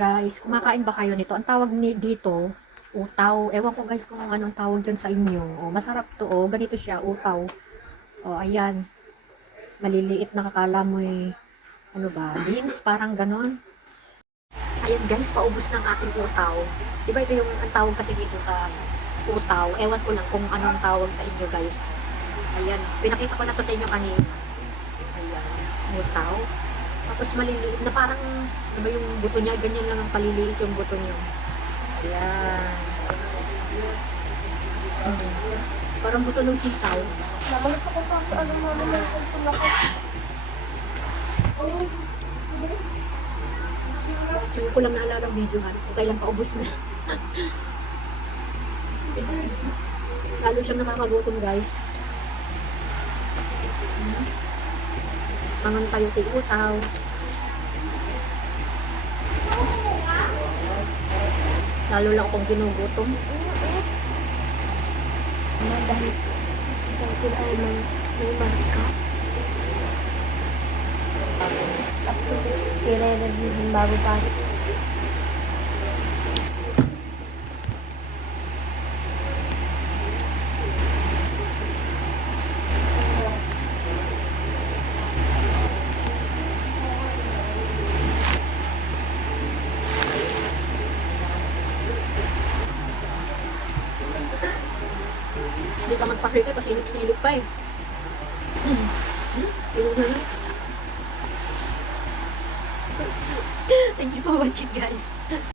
Guys, kumakain ba kayo nito? Ang tawag ni dito, utaw. Ewan ko guys kung anong tawag dyan sa inyo. O, masarap to. O, ganito siya, utaw. O, ayan. Maliliit na kakala eh. Ano ba? Beans, parang ganon. Ayan guys, paubos ng ating utaw. Diba ito yung ang tawag kasi dito sa utaw. Ewan ko lang kung anong tawag sa inyo guys. Ayan, pinakita ko na to sa inyo kanina. Ayan, utaw. Tapos maliliit na parang, ano ba yung buto niya, ganyan lang ang paliliit yung buto niya. Ayan. Hmm. Parang buto ng sitaw. Namalit ako sa ano mama may cellphone ako. Hindi ko lang naalala ang video. Kung kailan paubos na. Lalo siyang nakakagutom guys. Mangan tayo kay utaw. Lalo lang akong ginugutom. Ano dahil dahil ay may may marka. Tapos i-re-review din bago pasok. Ka magpakita, tapos silip-silip pa eh. Hmm. Pinuha na. Thank you for watching guys.